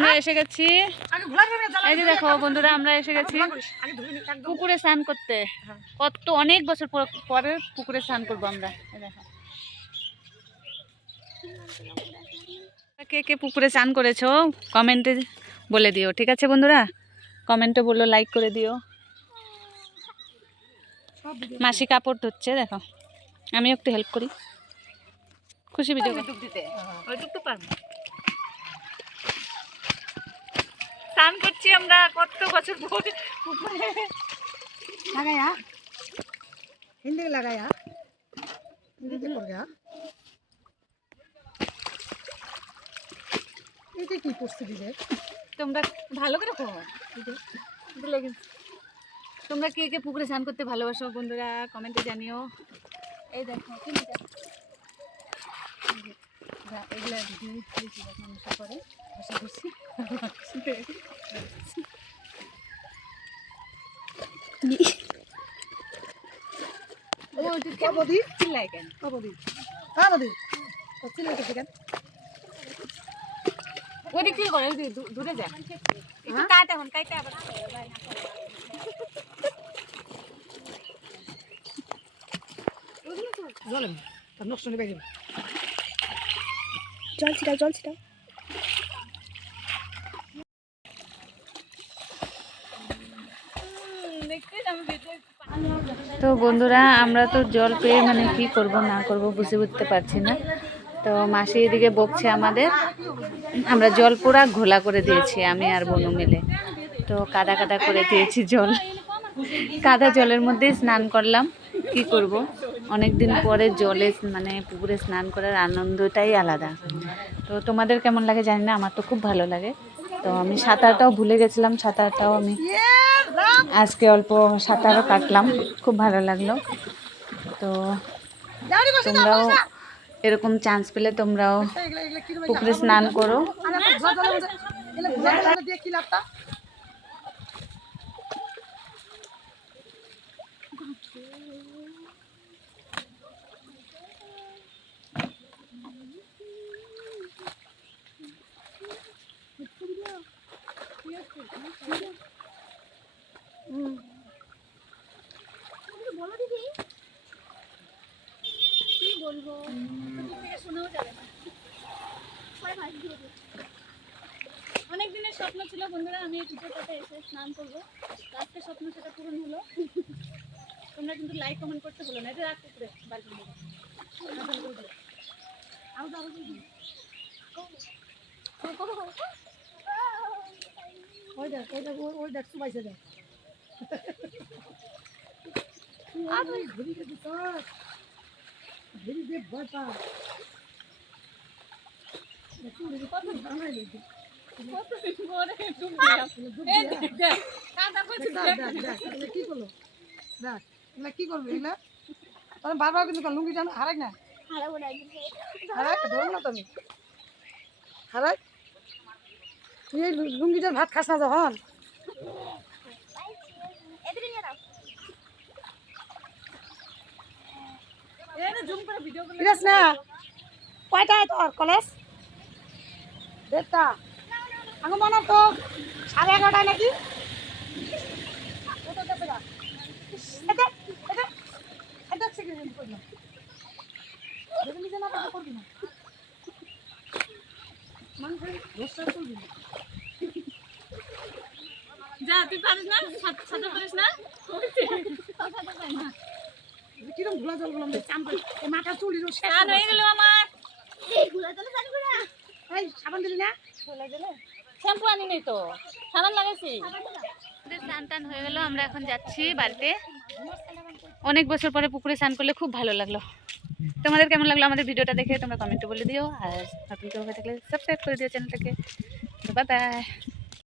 আমরা এসে গেছি, এই যে দেখো বন্ধুরা আমরা এসে গেছি পুকুরে স্নান করতে। কত অনেক বছর পরে পুকুরে স্নান করবো আমরা। দেখো কে কে পুকুরে স্নান করেছো কমেন্টে বলে দিও, ঠিক আছে বন্ধুরা? কমেন্টে বললো, লাইক করে দিও। মাসি কাপড় ধুচ্ছে, দেখো আমিও একটু হেল্প করি। খুশি ভিডিও দিতে ওইটুকু তো পারবো। স্নান করছি আমরা কত বছর পরে পুকুরে। লাগায়া হিন্দি লাগায়া হিন্দি পড় গয়া এটা কি প্রস্তুতি রে? তোমরা ভালো করে তোমরা কে কে পুকুরে স্নান করতে ভালোবাসো বন্ধুরা কমেন্টে জানিও। এই দেখো এগুলা ভিডিও করে চিল্লাই কেন? ওদিক থেকে করে দূরে যা, একটু কাট এখন কাইটা আবার জল ছিটাও। তো বন্ধুরা আমরা তো জল পেয়ে মানে কি করব না করব বুঝে উঠতে পারছি না। তো মাসি এদিকে বকছে আমাদের, আমরা জল পুরা ঘোলা করে দিয়েছি আমি আর বনু মিলে। তো কাদা কাদা করে দিয়েছি জল, কাদা জলের মধ্যে স্নান করলাম। কি করব, অনেক দিন পরে জলে মানে পুকুরে স্নান করার আনন্দটাই আলাদা। তো তোমাদের কেমন লাগে জানি না, আমার তো খুব ভালো লাগে। তো আমি সাঁতারটাও ভুলে গেছিলাম, সাঁতারটাও আমি আজকে অল্প সাঁতারও কাটলাম, খুব ভালো লাগলো। তো তোমরাও এরকম চান্স পেলে তোমরাও পুকুরে স্নান করো। অনেক দিনের স্বপ্ন ছিল বন্ধুরা, আমি ভিডিওটাতে এসে স্নান করবো, আজকে স্বপ্ন সেটা পূরণ হলো। তোমরা কিন্তু লাইক কমেন্ট করতে বলো না, এটা রাখতে পুরে ওই দেখ সুবাইছে দেখ কি করবো এগুলা? বারবার কিন্তু লুঙ্গি জানো হারাই না, ধরো না তুমি হারাই। তুই এই লুঙ্গিটার ভাত খাস না যখন? না কয়টায় তোর কলেজ? 1:30। আমি মনে তো 11:30 নাকি। যা তুই পারিস না, সাথে পারিস না, কিরম ঘোলা জল বললাম মাথা চুল হয়ে গেল আমার। সাবান দিলি না? শ্যাম্পু আনি নেই তো, সাবান লাগাইছি। স্নান টান হয়ে গেল, আমরা এখন যাচ্ছি বাড়িতে। অনেক বছর পরে পুকুরে স্নান করলে খুব ভালো লাগলো। তোমাদের কেমন লাগলো আমাদের ভিডিওটা দেখে তোমরা কমেন্টে বলে দিও, আর নতুন কেউ হয়ে থাকলে সাবস্ক্রাইব করে দিও চ্যানেলটাকে। Bye bye.